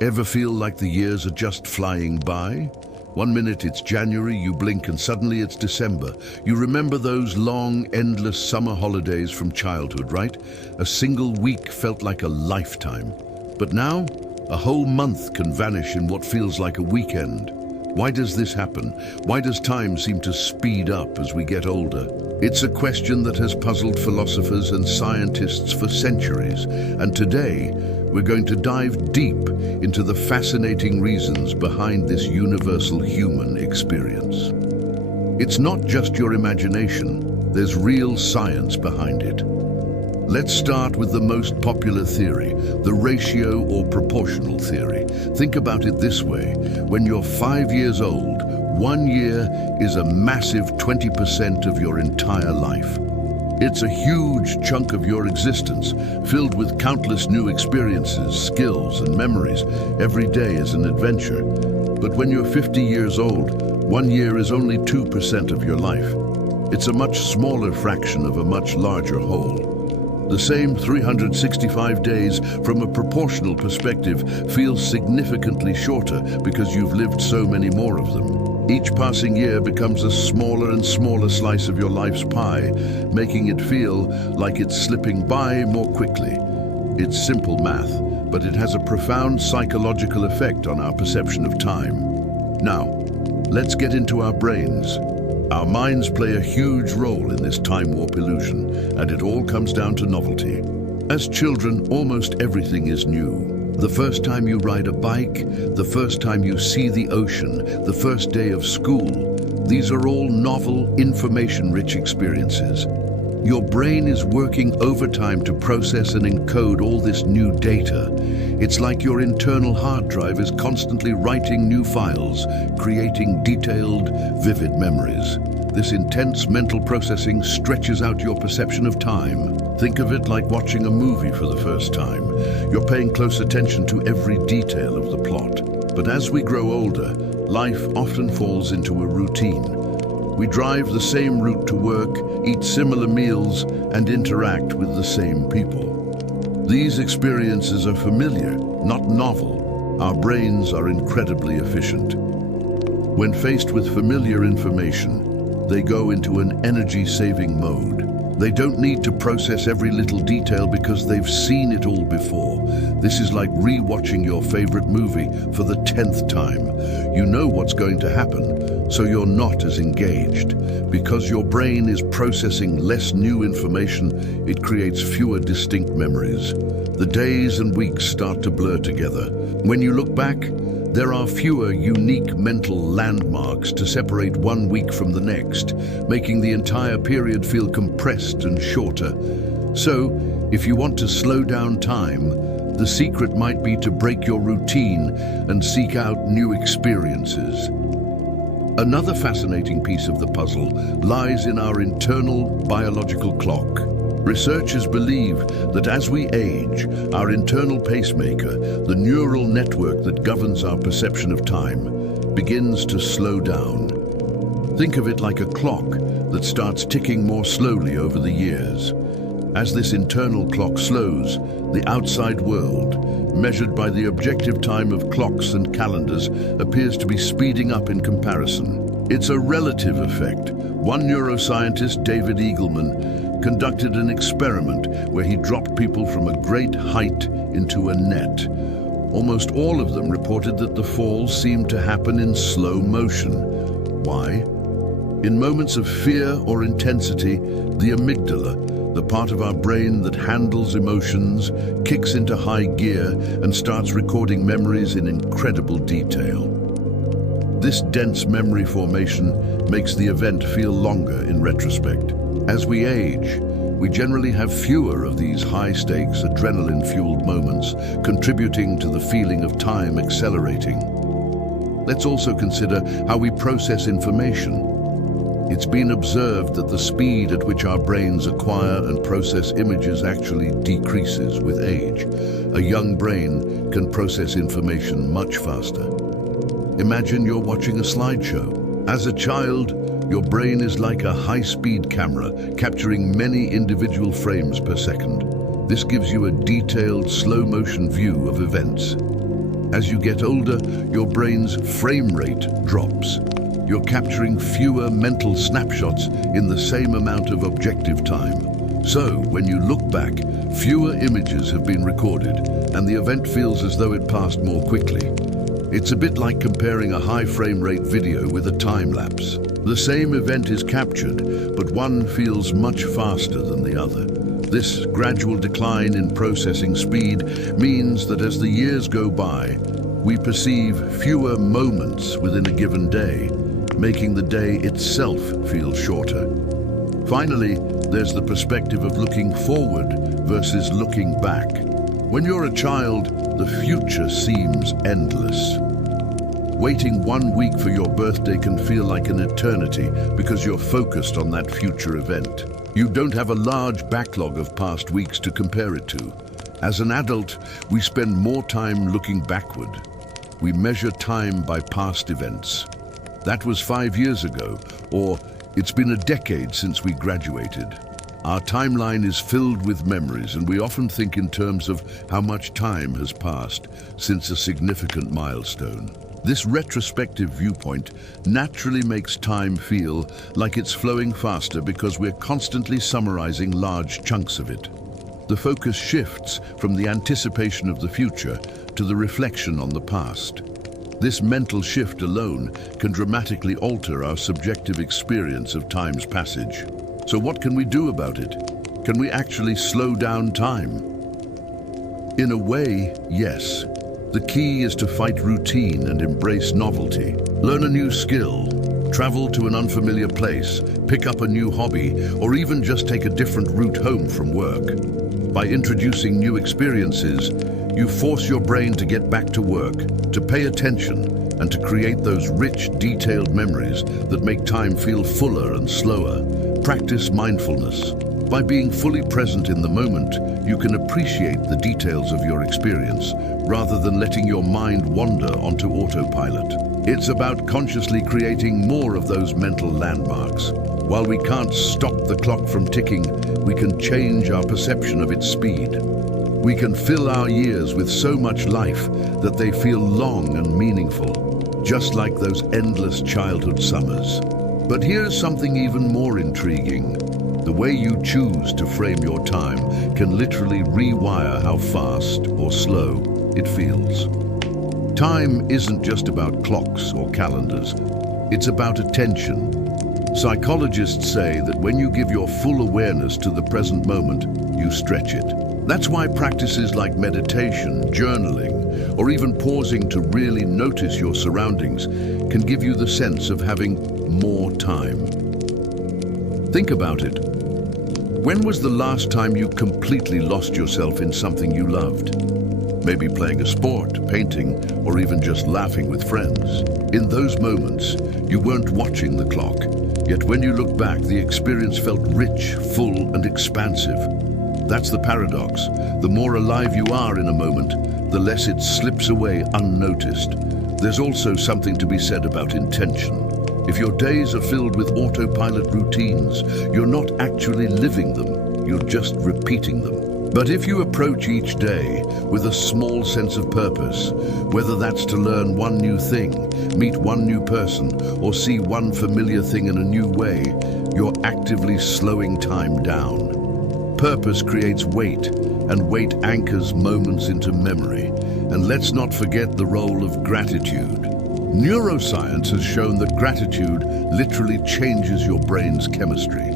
Ever feel like the years are just flying by? One minute it's January, you blink and suddenly it's December. You remember those long, endless summer holidays from childhood, right? A single week felt like a lifetime. But now, a whole month can vanish in what feels like a weekend. Why does this happen? Why does time seem to speed up as we get older? It's a question that has puzzled philosophers and scientists for centuries, and today we're going to dive deep into the fascinating reasons behind this universal human experience. It's not just your imagination, there's real science behind it. Let's start with the most popular theory, the ratio or proportional theory. Think about it this way. When you're 5 years old, 1 year is a massive 20% of your entire life. It's a huge chunk of your existence, filled with countless new experiences, skills, and memories. Every day is an adventure. But when you're 50 years old, 1 year is only 2% of your life. It's a much smaller fraction of a much larger whole. The same 365 days, from a proportional perspective, feels significantly shorter because you've lived so many more of them. Each passing year becomes a smaller and smaller slice of your life's pie, making it feel like it's slipping by more quickly. It's simple math, but it has a profound psychological effect on our perception of time. Now, let's get into our brains. Our minds play a huge role in this time warp illusion, and it all comes down to novelty. As children, almost everything is new. The first time you ride a bike, the first time you see the ocean, the first day of school, these are all novel, information-rich experiences. Your brain is working overtime to process and encode all this new data. It's like your internal hard drive is constantly writing new files, creating detailed, vivid memories. This intense mental processing stretches out your perception of time. Think of it like watching a movie for the first time. You're paying close attention to every detail of the plot. But as we grow older, life often falls into a routine. We drive the same route to work, eat similar meals, and interact with the same people. These experiences are familiar, not novel. Our brains are incredibly efficient. When faced with familiar information, they go into an energy-saving mode. They don't need to process every little detail because they've seen it all before. This is like re-watching your favorite movie for the 10th time. You know what's going to happen, so you're not as engaged. Because your brain is processing less new information, it creates fewer distinct memories. The days and weeks start to blur together. When you look back, there are fewer unique mental landmarks to separate 1 week from the next, making the entire period feel compressed and shorter. So, if you want to slow down time, the secret might be to break your routine and seek out new experiences. Another fascinating piece of the puzzle lies in our internal biological clock. Researchers believe that as we age, our internal pacemaker, the neural network that governs our perception of time, begins to slow down. Think of it like a clock that starts ticking more slowly over the years. As this internal clock slows, the outside world, measured by the objective time of clocks and calendars, appears to be speeding up in comparison. It's a relative effect. One neuroscientist, David Eagleman, conducted an experiment where he dropped people from a great height into a net. Almost all of them reported that the falls seemed to happen in slow motion. Why? In moments of fear or intensity, the amygdala, the part of our brain that handles emotions, kicks into high gear and starts recording memories in incredible detail. This dense memory formation makes the event feel longer in retrospect. As we age, we generally have fewer of these high-stakes, adrenaline-fueled moments, contributing to the feeling of time accelerating. Let's also consider how we process information. It's been observed that the speed at which our brains acquire and process images actually decreases with age. A young brain can process information much faster. Imagine you're watching a slideshow. As a child, your brain is like a high-speed camera, capturing many individual frames per second. This gives you a detailed, slow-motion view of events. As you get older, your brain's frame rate drops. You're capturing fewer mental snapshots in the same amount of objective time. So, when you look back, fewer images have been recorded, and the event feels as though it passed more quickly. It's a bit like comparing a high frame rate video with a time lapse. The same event is captured, but one feels much faster than the other. This gradual decline in processing speed means that as the years go by, we perceive fewer moments within a given day, making the day itself feel shorter. Finally, there's the perspective of looking forward versus looking back. When you're a child, the future seems endless. Waiting 1 week for your birthday can feel like an eternity because you're focused on that future event. You don't have a large backlog of past weeks to compare it to. As an adult, we spend more time looking backward. We measure time by past events. That was 5 years ago, or it's been a decade since we graduated. Our timeline is filled with memories, and we often think in terms of how much time has passed since a significant milestone. This retrospective viewpoint naturally makes time feel like it's flowing faster because we're constantly summarizing large chunks of it. The focus shifts from the anticipation of the future to the reflection on the past. This mental shift alone can dramatically alter our subjective experience of time's passage. So what can we do about it? Can we actually slow down time? In a way, yes. The key is to fight routine and embrace novelty. Learn a new skill, travel to an unfamiliar place, pick up a new hobby, or even just take a different route home from work. By introducing new experiences, you force your brain to get back to work, to pay attention, and to create those rich, detailed memories that make time feel fuller and slower. Practice mindfulness. By being fully present in the moment, you can appreciate the details of your experience, rather than letting your mind wander onto autopilot. It's about consciously creating more of those mental landmarks. While we can't stop the clock from ticking, we can change our perception of its speed. We can fill our years with so much life that they feel long and meaningful, just like those endless childhood summers. But here's something even more intriguing. The way you choose to frame your time can literally rewire how fast or slow it feels. Time isn't just about clocks or calendars. It's about attention. Psychologists say that when you give your full awareness to the present moment, you stretch it. That's why practices like meditation, journaling, or even pausing to really notice your surroundings can give you the sense of having more time. Think about it. When was the last time you completely lost yourself in something you loved? Maybe playing a sport, painting, or even just laughing with friends. In those moments, you weren't watching the clock, yet when you look back, the experience felt rich, full, and expansive. That's the paradox. The more alive you are in a moment, the less it slips away unnoticed. There's also something to be said about intention. If your days are filled with autopilot routines, you're not actually living them, you're just repeating them. But if you approach each day with a small sense of purpose, whether that's to learn one new thing, meet one new person, or see one familiar thing in a new way, you're actively slowing time down. Purpose creates weight, and weight anchors moments into memory. And let's not forget the role of gratitude. Neuroscience has shown that gratitude literally changes your brain's chemistry.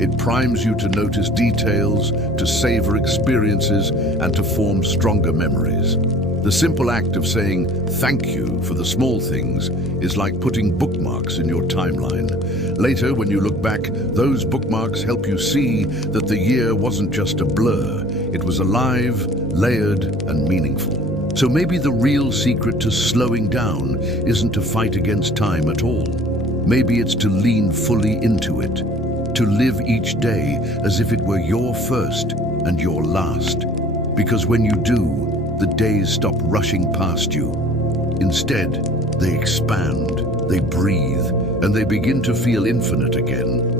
It primes you to notice details, to savor experiences, and to form stronger memories. The simple act of saying thank you for the small things is like putting bookmarks in your timeline. Later, when you look back, those bookmarks help you see that the year wasn't just a blur. It was alive, layered, and meaningful. So maybe the real secret to slowing down isn't to fight against time at all. Maybe it's to lean fully into it, to live each day as if it were your first and your last. Because when you do, the days stop rushing past you. Instead, they expand, they breathe, and they begin to feel infinite again.